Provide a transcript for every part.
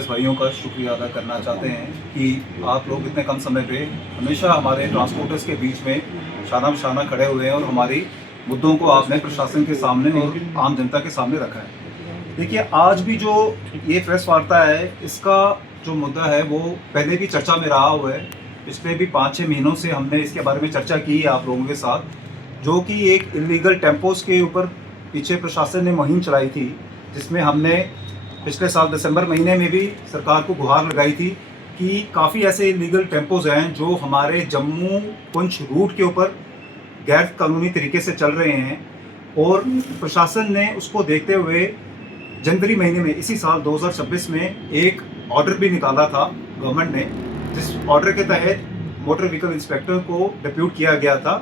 Press भाइयों का शुक्रिया अदा करना चाहते हैं कि आप लोग इतने कम समय पे हमेशा हमारे ट्रांसपोर्टर्स के बीच में शाना बशाना खड़े हुए हैं और हमारी मुद्दों को आपने प्रशासन के सामने और आम जनता के सामने रखा है। देखिए, आज भी जो ये प्रेस वार्ता है, इसका जो मुद्दा है वो पहले भी चर्चा में रहा हुआ है। पिछले भी 5-6 महीनों से हमने इसके बारे में चर्चा की है आप लोगों के साथ, जो कि एक इलीगल टेम्पोस के ऊपर पीछे प्रशासन ने मुहिम चलाई थी, जिसमें हमने पिछले साल दिसंबर महीने में भी सरकार को गुहार लगाई थी कि काफ़ी ऐसे इलीगल टेम्पोज हैं जो हमारे जम्मू पुंछ रूट के ऊपर गैर कानूनी तरीके से चल रहे हैं। और प्रशासन ने उसको देखते हुए जनवरी महीने में इसी साल 2026 में एक ऑर्डर भी निकाला था गवर्नमेंट ने, जिस ऑर्डर के तहत मोटर व्हीकल इंस्पेक्टर को डिप्यूट किया गया था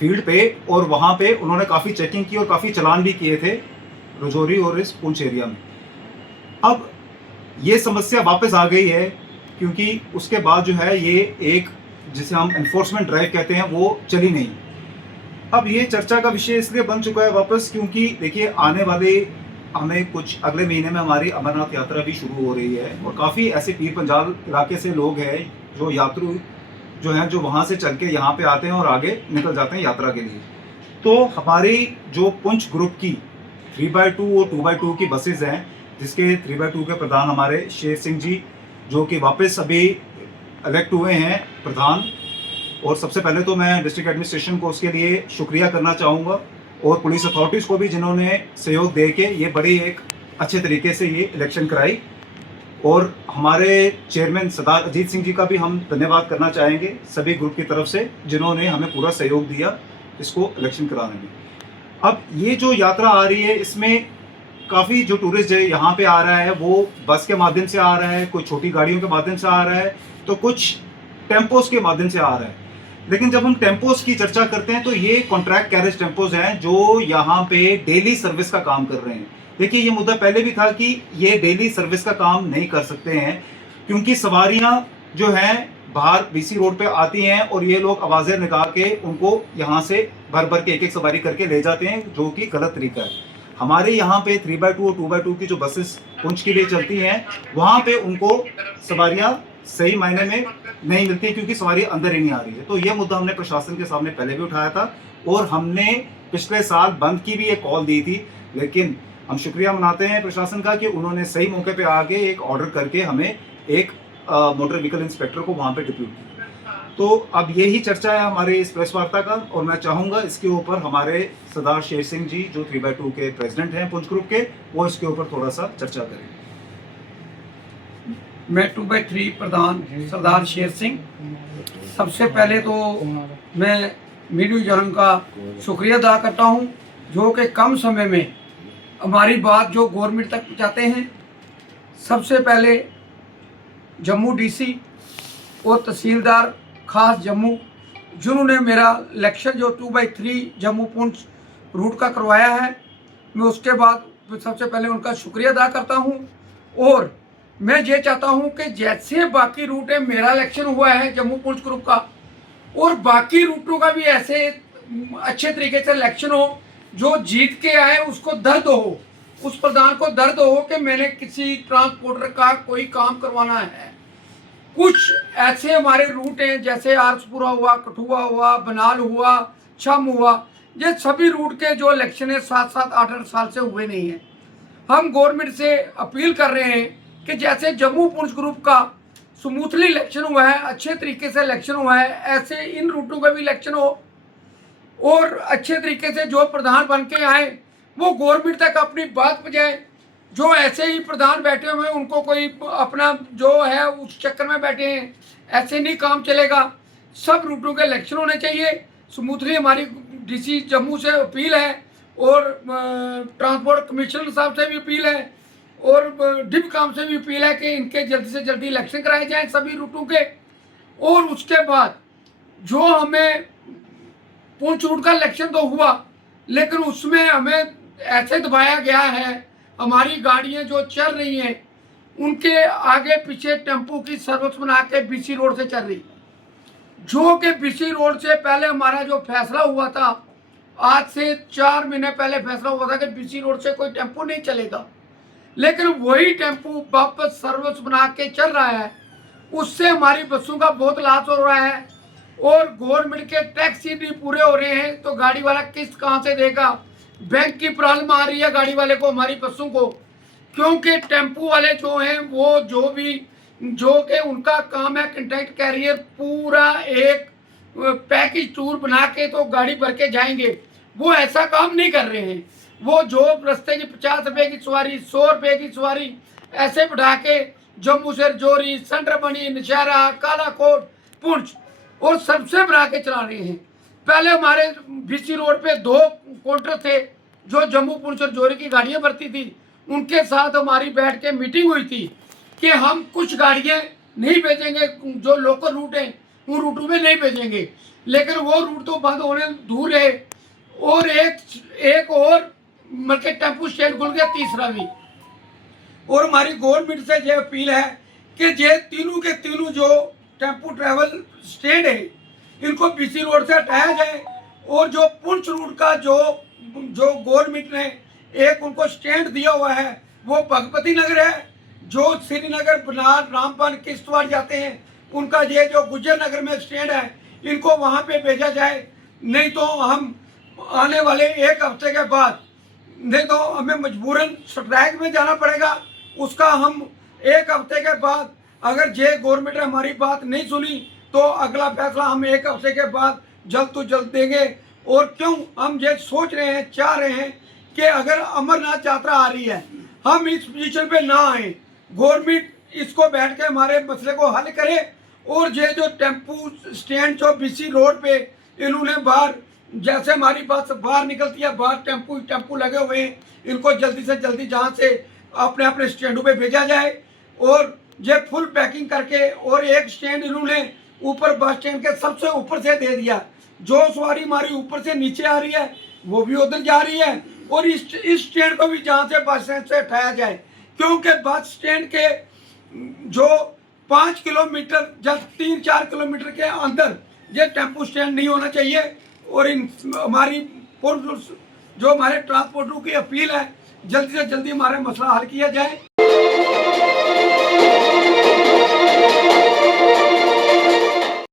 फील्ड पे, और वहाँ पे उन्होंने काफ़ी चेकिंग की और काफ़ी चलान भी किए थे रजौरी और इस पुंछ एरिया में। अब ये समस्या वापस आ गई है, क्योंकि उसके बाद जो है ये एक जिसे हम एनफोर्समेंट ड्राइव कहते हैं वो चली नहीं। अब ये चर्चा का विषय इसलिए बन चुका है वापस, क्योंकि देखिए आने वाले हमें कुछ अगले महीने में हमारी अमरनाथ यात्रा भी शुरू हो रही है, और काफ़ी ऐसे पीर पंजाल इलाके से लोग हैं जो यात्रु जो हैं जो वहाँ से चल के यहाँ पे आते हैं और आगे निकल जाते हैं यात्रा के लिए। तो हमारी जो पुंछ ग्रुप की 3x2 और 2x2 की बसेज हैं, जिसके 3x2 के प्रधान हमारे शेर सिंह जी, जो कि वापस अभी इलेक्ट हुए हैं प्रधान, और सबसे पहले तो मैं डिस्ट्रिक्ट एडमिनिस्ट्रेशन को उसके लिए शुक्रिया करना चाहूँगा, और पुलिस अथॉरिटीज़ को भी जिन्होंने सहयोग दे के ये बड़ी एक अच्छे तरीके से ये इलेक्शन कराई। और हमारे चेयरमैन सरदार अजीत सिंह जी का भी हम धन्यवाद करना चाहेंगे सभी ग्रुप की तरफ से, जिन्होंने हमें पूरा सहयोग दिया इसको इलेक्शन कराने में। अब ये जो यात्रा आ रही है, इसमें काफ़ी जो टूरिस्ट है यहाँ पे आ रहा है वो बस के माध्यम से आ रहा है, कोई छोटी गाड़ियों के माध्यम से आ रहा है, तो कुछ टेम्पोस के माध्यम से आ रहा है। लेकिन जब हम टेम्पोस की चर्चा करते हैं तो ये कॉन्ट्रैक्ट कैरेज टेम्पोस हैं जो यहाँ पे डेली सर्विस का काम कर रहे हैं। देखिए, ये मुद्दा पहले भी था कि ये डेली सर्विस का काम नहीं कर सकते हैं, क्योंकि सवारियाँ जो हैं बाहर बीसी रोड पे आती हैं और ये लोग आवाज़ें निकाल के उनको यहाँ से भर भर के एक एक सवारी करके ले जाते हैं, जो कि गलत तरीका है। हमारे यहाँ पे 3x2 और 2x2 की जो बसेस पुंछ के लिए चलती हैं, वहाँ पे उनको सवारियाँ सही मायने में नहीं मिलती, क्योंकि सवारी अंदर ही नहीं आ रही है। तो ये मुद्दा हमने प्रशासन के सामने पहले भी उठाया था, और हमने पिछले साल बंद की भी एक कॉल दी थी। लेकिन हम शुक्रिया मनाते हैं प्रशासन का कि उन्होंने सही मौके पे आके एक ऑर्डर करके हमें एक मोटर व्हीकल इंस्पेक्टर को वहाँ पे डिप्यूट किया। तो अब यही चर्चा है हमारे इस प्रेस वार्ता का, और मैं चाहूँगा इसके ऊपर हमारे सरदार शेर सिंह जी जो 3x2 के प्रेसिडेंट हैं पुंछ ग्रुप के, वो इसके ऊपर थोड़ा सा चर्चा करें। मैं 2x3 प्रधान सरदार शेर सिंह। सबसे पहले तो मैं मीडिया जन का शुक्रिया अदा करता हूं, जो कि कम समय में हमारी बात जो गवर्नमेंट तक पहुंचाते हैं। सबसे पहले जम्मू डीसी और तहसीलदार खास जम्मू, जिन्होंने मेरा इलेक्शन जो 2x3 जम्मू पुंछ रूट का करवाया है, मैं उसके बाद सबसे पहले उनका शुक्रिया अदा करता हूं। और मैं ये चाहता हूं कि जैसे बाकी रूट है, मेरा इलेक्शन हुआ है जम्मू पुंछ ग्रुप का, और बाकी रूटों का भी ऐसे अच्छे तरीके से इलेक्शन हो, जो जीत के आए उसको दर्द हो, उस प्रधान को दर्द हो कि मैंने किसी ट्रांसपोर्टर का कोई काम करवाना है। कुछ ऐसे हमारे रूट हैं जैसे आरसपुरा हुआ, कठुआ हुआ, बनाल हुआ, छम हुआ, ये सभी रूट के जो इलेक्शन है 7-7, 8-8 साल से हुए नहीं हैं। हम गवर्नमेंट से अपील कर रहे हैं कि जैसे जम्मू पुंछ ग्रुप का स्मूथली इलेक्शन हुआ है, अच्छे तरीके से इलेक्शन हुआ है, ऐसे इन रूटों का भी इलेक्शन हो, और अच्छे तरीके से जो प्रधान बन के आए वो गवर्नमेंट तक अपनी बात पहुँचाए। जो ऐसे ही प्रधान बैठे हुए हैं, उनको कोई अपना जो है उस चक्कर में बैठे हैं, ऐसे नहीं काम चलेगा। सब रूटों के इलेक्शन होने चाहिए स्मूथली। हमारी डीसी जम्मू से अपील है, और ट्रांसपोर्ट कमिश्नर साहब से भी अपील है, और डिपकाम से भी अपील है कि इनके जल्दी से जल्दी इलेक्शन कराए जाएं सभी रूटों के। और उसके बाद जो हमें पुंछ रूट का इलेक्शन तो हुआ, लेकिन उसमें हमें ऐसे दबाया गया है, हमारी गाड़ियां जो चल रही हैं उनके आगे पीछे टेम्पो की सर्विस बना के बीसी रोड से चल रही, जो कि बीसी रोड से पहले हमारा जो फैसला हुआ था, आज से 4 महीने पहले फैसला हुआ था कि बीसी रोड से कोई टेम्पो नहीं चलेगा। लेकिन वही टेम्पू वापस सर्विस बना के चल रहा है, उससे हमारी बसों का बहुत लॉस हो रहा है। और गवर्नमेंट के टैक्स ही नहीं पूरे हो रहे हैं तो गाड़ी वाला किस्त कहाँ से देगा। बैंक की प्रॉब्लम आ रही है गाड़ी वाले को, हमारी बसों को, क्योंकि टेम्पू वाले जो हैं वो जो कि उनका काम है कंटेंट कैरियर, पूरा एक पैकेज टूर बना के तो गाड़ी भर के जाएंगे, वो ऐसा काम नहीं कर रहे हैं। वो जो रास्ते की 50 रुपए की सवारी, 100 रुपए की सवारी ऐसे बढ़ा के जम्मू से रजौरी, संडरबनी, नौशहरा, कालाकोट, पुंछ और सबसे बना के चला रहे हैं। पहले हमारे बीसी रोड पे 2 काउंटर थे जो जम्मू पुंछ और रजौरी की गाड़ियां भरती थी, उनके साथ हमारी बैठ के मीटिंग हुई थी कि हम कुछ गाड़ियां नहीं भेजेंगे, जो लोकल रूट हैं उन रूटों में नहीं भेजेंगे, लेकिन वो रूट तो बंद होने दूर है। और एक और मतलब टेम्पू स्टैंड खुल गया, तीसरा भी। और हमारी गवर्नमेंट से ये अपील है कि ये तीनों के तीनों जो टेम्पू ट्रैवल स्टैंड है इनको बीसी रोड से हटाया जाए। और जो पुंछ रूट का जो गवर्नमेंट ने एक उनको स्टैंड दिया हुआ है वो भगवती नगर है, जो श्रीनगर, बनार, रामबन, किश्तवाड़ जाते हैं उनका ये जो गुजर नगर में स्टैंड है इनको वहाँ पे भेजा जाए। नहीं तो हम आने वाले 1 हफ्ते के बाद, नहीं तो हमें मजबूरन स्ट्राइक में जाना पड़ेगा। उसका हम 1 हफ्ते के बाद, अगर जे गवर्नमेंट ने हमारी बात नहीं सुनी तो अगला फैसला हम 1 हफ्ते के बाद जल्द तो जल्द देंगे। और क्यों हम ये सोच रहे हैं, चाह रहे हैं कि अगर अमरनाथ यात्रा आ रही है, हम इस पोजीशन पे ना आए, गवर्नमेंट इसको बैठ के हमारे मसले को हल करे। और ये जो टेम्पू स्टैंड जो बीसी रोड पे इन्होंने बाहर, जैसे हमारी बस बाहर निकलती है, बाहर टेम्पू लगे हुए हैं, इनको जल्दी से जल्दी जहाँ से अपने अपने स्टैंडों पे भेजा जाए। और ये फुल पैकिंग करके, और एक स्टैंड इन्होंने ऊपर बस स्टैंड के सबसे ऊपर से दे दिया, जो सवारी हमारी ऊपर से नीचे आ रही है वो भी उधर जा रही है। और इस स्टैंड को भी जहाँ से बस स्टैंड से हटाया जाए, क्योंकि बस स्टैंड के जो 5 किलोमीटर या 3-4 किलोमीटर के अंदर ये टेम्पू स्टैंड नहीं होना चाहिए। और हमारी जो हमारे ट्रांसपोर्टरों की अपील है, जल्दी से जल्दी हमारा मसला हल किया जाए।